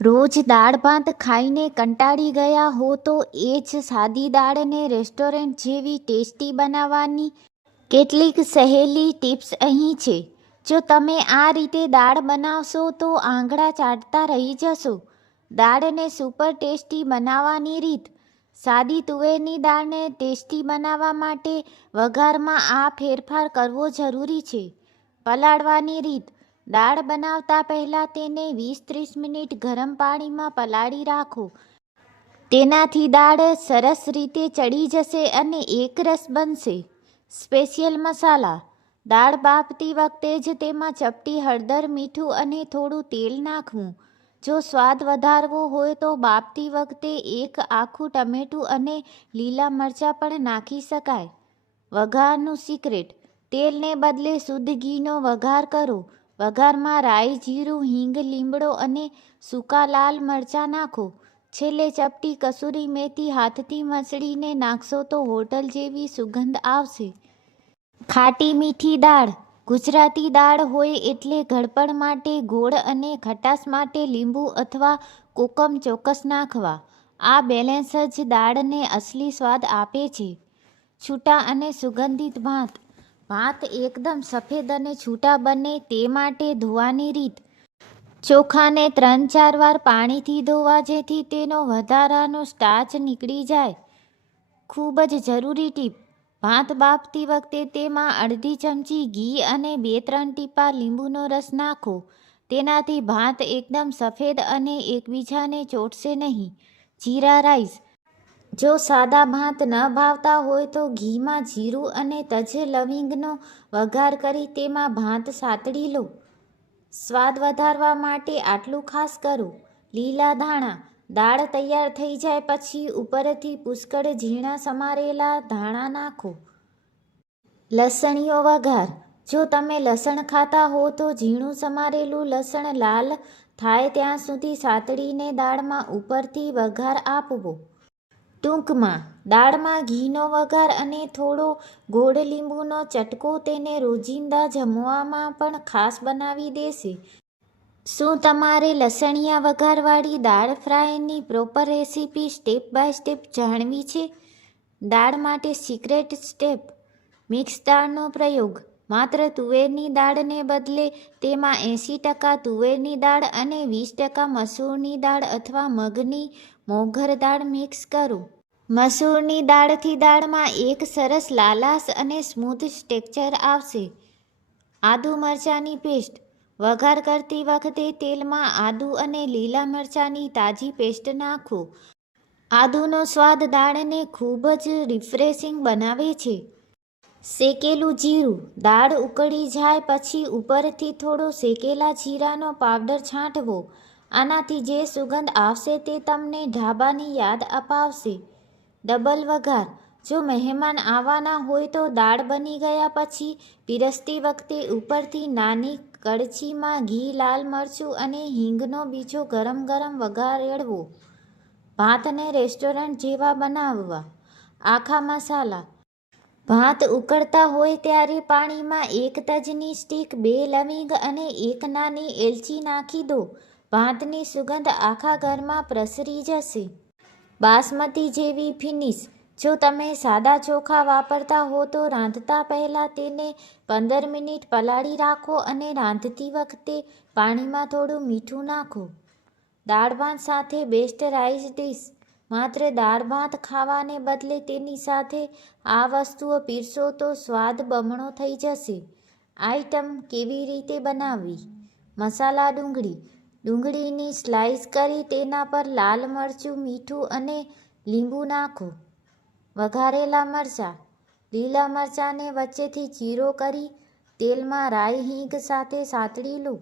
રોજ દાળ ભાત ખાઈને કંટાળી ગયા હો તો એ જ સાદી દાળને રેસ્ટોરન્ટ જેવી ટેસ્ટી બનાવવાની કેટલીક સહેલી ટિપ્સ અહીં છે. જો તમે આ રીતે દાળ બનાવશો તો આંગળા ચાટતા રહી જશો. દાળને સુપર ટેસ્ટી બનાવવાની રીત. સાદી તુવેરની દાળને ટેસ્ટી બનાવવા માટે વઘારમાં આ ફેરફાર કરવો જરૂરી છે. પલાળવાની રીત. દાળ બનાવતા પહેલાં તેને વીસ ત્રીસ મિનિટ ગરમ પાણીમાં પલાળી રાખો. તેનાથી દાળ સરસ રીતે ચડી જશે અને એકરસ બનશે. સ્પેશિયલ મસાલા. દાળ બાફતી વખતે જ તેમાં ચપટી હળદર, મીઠું અને થોડું તેલ નાખવું. જો સ્વાદ વધારવો હોય તો બાફતી વખતે એક આખું ટમેટું અને લીલા મરચાં પણ નાખી શકાય. વઘારનું સિક્રેટ તેલને બદલે શુદ્ધ ઘીનો વઘાર કરો. વઘારમાં રાઈ, જીરું, હિંગ, લીમડો અને સૂકા લાલ મરચાં નાખો. છેલ્લે ચપટી કસૂરી મેથી હાથથી મસળીને નાખશો તો હોટલ જેવી સુગંધ આવશે. ખાટી મીઠી દાળ. ગુજરાતી દાળ હોય એટલે ગળપણ માટે ગોળ અને ખટાશ માટે લીંબુ અથવા કોકમ ચોક્કસ નાખવા. આ બેલેન્સ જ દાળને અસલી સ્વાદ આપે છે. છૂટા અને સુગંધિત ભાત. ભાત એકદમ સફેદ અને છૂટા બને તે માટે ધોવાની રીત. ચોખાને ત્રણ ચાર વાર પાણીથી ધોવા જેથી તેનો વધારાનો સ્ટાર્ચ નીકળી જાય. ખૂબ જ જરૂરી ટીપ. ભાત બાફતી વખતે તેમાં અડધી ચમચી ઘી અને બે ત્રણ ટીપા લીંબુનો રસ નાખો. તેનાથી ભાત એકદમ સફેદ અને એકબીજાને ચોટશે નહીં. જીરા રાઈસ. જો સાદા ભાત ન ભાવતા હોય તો ઘીમાં જીરું અને તજ લવિંગનો વઘાર કરી તેમાં ભાત સાતડી લો. સ્વાદ વધારવા માટે આટલું ખાસ કરો. લીલા ધાણા. દાળ તૈયાર થઈ જાય પછી ઉપરથી પુષ્કળ ઝીણા સમારેલા ધાણા નાખો. લસણીઓ વઘાર. જો તમે લસણ ખાતા હો તો ઝીણું સમારેલું લસણ લાલ થાય ત્યાં સુધી સાતડીને દાળમાં ઉપરથી વઘાર આપવો. ટૂંકમાં, દાળમાં ઘીનો વઘાર અને થોડો ગોળ લીંબુનો ચટકો તેને રોજિંદા જમવામાં પણ ખાસ બનાવી દેશે. શું તમારે લસણિયા વઘારવાળી દાળ ફ્રાયની proper recipe step by step જાણવી છે? દાળ માટે સિક્રેટ સ્ટેપ, મિક્સ દાળનો પ્રયોગ માત્ર તુવેરની દાળને બદલે તેમાં એંસી ટકા તુવેરની દાળ અને વીસ ટકા મસૂરની દાળ અથવા મગની મોઘર દાળ મિક્સ કરો. મસૂરની દાળથી દાળમાં એક સરસ લાલાશ અને સ્મૂથ ટેક્ચર આવશે. આદુ મરચાંની પેસ્ટ. વઘાર કરતી વખતે તેલમાં આદુ અને લીલા મરચાંની તાજી પેસ્ટ નાખો. આદુનો સ્વાદ દાળને ખૂબ જ રિફ્રેશિંગ બનાવે છે. શેકેલું જીરું. દાળ ઉકળી જાય પછી ઉપરથી થોડો શેકેલા જીરાનો પાવડર છાંટવો. આનાથી જે સુગંધ આવશે તે તમને ઢાબાની યાદ અપાવશે. ડબલ વઘાર. જો મહેમાન આવવાના હોય તો દાળ બની ગયા પછી પીરસતી વખતે ઉપરથી નાની કડછીમાં ઘી, લાલ મરચું અને હિંગનો બીજો ગરમ ગરમ વઘારેડવો ભાતને રેસ્ટોરન્ટ જેવા બનાવવા. આખા મસાલા. ભાત ઉકળતા હોય ત્યારે પાણીમાં એક તજની સ્ટીક, બે લવિંગ અને એક નાની એલચી નાખી દો. ભાતની સુગંધ આખા ઘરમાં પ્રસરી જશે. બાસમતી જેવી ફિનિશ. જો તમે સાદા ચોખા વાપરતા હો તો રાંધતા પહેલાં તેને પંદર મિનિટ પલાળી રાખો અને રાંધતી વખતે પાણીમાં થોડું મીઠું નાખો. દાળ ભાત સાથે બેસ્ટ રાઈસ ડીશ માત્ર દાળ ભાત ખાવાને બદલે તેની સાથે આ વસ્તુઓ પીરસો તો સ્વાદ બમણો થઈ જશે. આઈટમ કેવી રીતે બનાવવી? મસાલા ડુંગળી. ડુંગળીની સ્લાઇસ કરી તેના પર લાલ મરચું, મીઠું અને લીંબુ નાખો. વઘારેલા મરચાં. લીલા મરચાંને વચ્ચેથી ચીરો કરી તેલમાં રાઈ હિંગ સાથે સાતળી લો.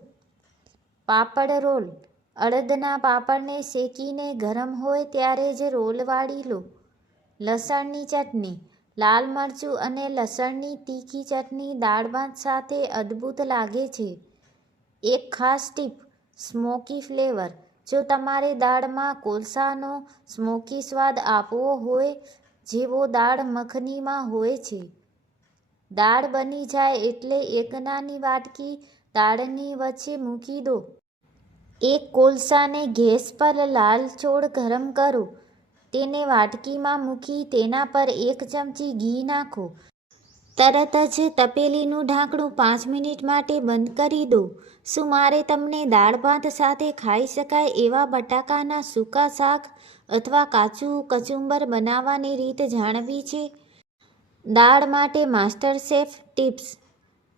પાપડ રોલ. અડદના પાપડને શેકીને ગરમ હોય ત્યારે જ રોલ વાળી લો. લસણની ચટણી, લાલ મરચું અને લસણની તીખી ચટણી દાળ ભાત સાથે અદ્ભુત લાગે છે. એક ખાસ ટીપ, સ્મોકી ફ્લેવર. જો તમારે દાળમાં કોલસાનો સ્મોકી સ્વાદ આપવો હોય, જેવો દાળ મખનીમાં હોય છે. દાળ બની જાય એટલે એક નાની વાટકી દાળની વચ્ચે મૂકી દો. એક કોલસાને ગેસ પર લાલ છોડ ગરમ કરો. તેને વાટકીમાં મૂકી તેના પર એક ચમચી ઘી નાખો. તરત જ તપેલીનું ઢાંકણું પાંચ મિનિટ માટે બંધ કરી દો. શું મારે તમને દાળ ભાત સાથે ખાઈ શકાય એવા બટાકાના સૂકા શાક અથવા કાચું કચુંબર બનાવવાની રીત જાણવી છે? દાળ માટે માસ્ટર શેફ ટિપ્સ,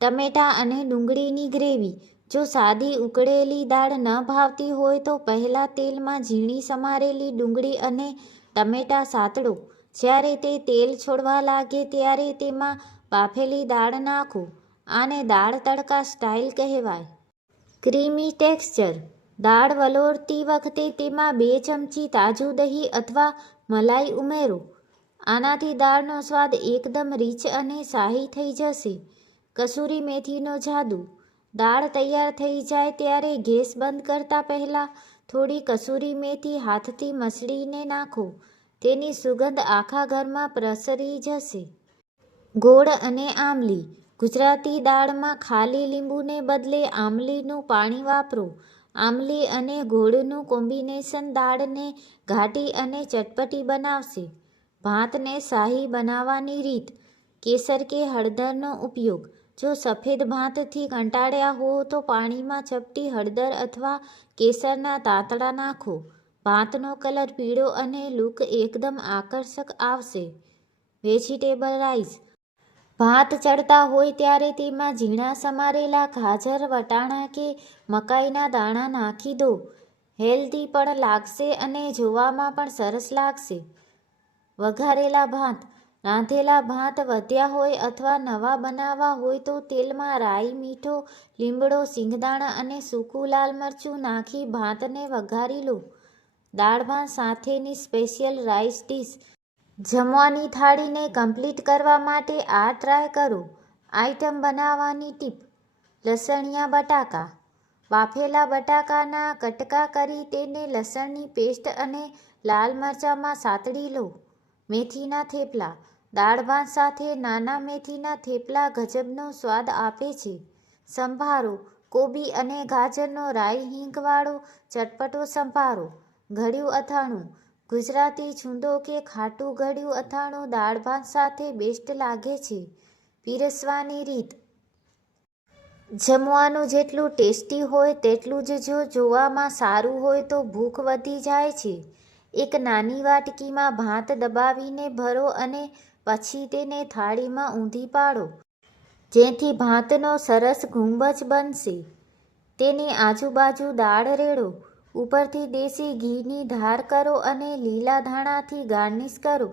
ટમેટાં અને ડુંગળીની ગ્રેવી જો સાદી ઉકળેલી દાળ ન ભાવતી હોય તો પહેલાં તેલમાં ઝીણી સમારેલી ડુંગળી અને ટમેટાં સાતડો. જ્યારે તે તેલ છોડવા લાગે ત્યારે તેમાં બાફેલી દાળ નાખો. આને દાળ તડકા સ્ટાઇલ કહેવાય. Creamy texture. દાળ વલોરતી વખતે તેમાં બે ચમચી તાજું દહીં અથવા મલાઈ ઉમેરો. આનાથી દાળનો સ્વાદ એકદમ રીચ અને શાહી થઈ જશે. કસૂરી મેથીનો જાદુ. દાળ તૈયાર થઈ જાય ત્યારે ગેસ બંધ કરતા પહેલાં થોડી કસૂરી મેથી હાથથી મસળીને નાખો. તેની સુગંધ આખા ઘરમાં પ્રસરી જશે. ગોળ અને આમલી ગુજરાતી દાળમાં ખાલી લીંબુને બદલે આમલીનું પાણી વાપરો. આમલી અને ગોળનું કોમ્બિનેશન દાળને ઘાટી અને ચટપટી બનાવશે. ભાતને શાહી બનાવવાની રીત. કેસર કે હળદરનો ઉપયોગ. જો સફેદ ભાતથી કંટાળ્યા હો તો પાણીમાં ચપટી હળદર અથવા કેસરના તાતડા નાખો. ભાતનો કલર પીળો અને લુક એકદમ આકર્ષક આવશે. Vegetable rice. ભાત ચડતા હોય ત્યારે તેમાં ઝીણા સમારેલા ગાજર, વટાણા કે મકાઈના દાણા નાખી દો. હેલ્ધી પણ લાગશે અને જોવામાં પણ સરસ લાગશે. વઘારેલા ભાત. રાંધેલા ભાત વધ્યા હોય અથવા નવા બનાવવા હોય તો તેલમાં રાઈ, મીઠો લીમડો સિંગદાણા અને સૂકું લાલ મરચું નાખી ભાતને વઘારી લો. દાળ ભાત સાથેની સ્પેશિયલ રાઈસ ડીશ જમવાની થાળીને કમ્પ્લીટ કરવા માટે આ ટ્રાય કરો. આઈટમ બનાવવાની ટીપ, લસણિયા બટાકા. બાફેલા બટાકાના કટકા કરી તેને લસણની પેસ્ટ અને લાલ મરચાંમાં સાતડી લો. મેથીના થેપલા દાળ ભાત સાથે નાના મેથીના થેપલા ગજબનો સ્વાદ આપે છે. સંભારો, કોબી અને ગાજરનો રાઈ હિંગવાળો, ચટપટો સંભારો, ઘડ્યું અથાણું, ગુજરાતી છૂંદો કે ખાટું ઘડ્યું અથાણું દાળ ભાત સાથે બેસ્ટ લાગે છે. પીરસવાની રીત. જમવાનું જેટલું ટેસ્ટી હોય તેટલું જ જો જોવામાં સારું હોય તો ભૂખ વધી જાય છે. એક નાની વાટકીમાં ભાત દબાવીને ભરો અને પછી તેને થાળીમાં ઊંધી પાડો, જેથી ભાતનો સરસ ગુંબજ બનશે. તેની આજુબાજુ દાળ રેડો, ઉપરથી દેશી ઘીની ધાર કરો અને લીલા ધાણાથી ગાર્નિશ કરો.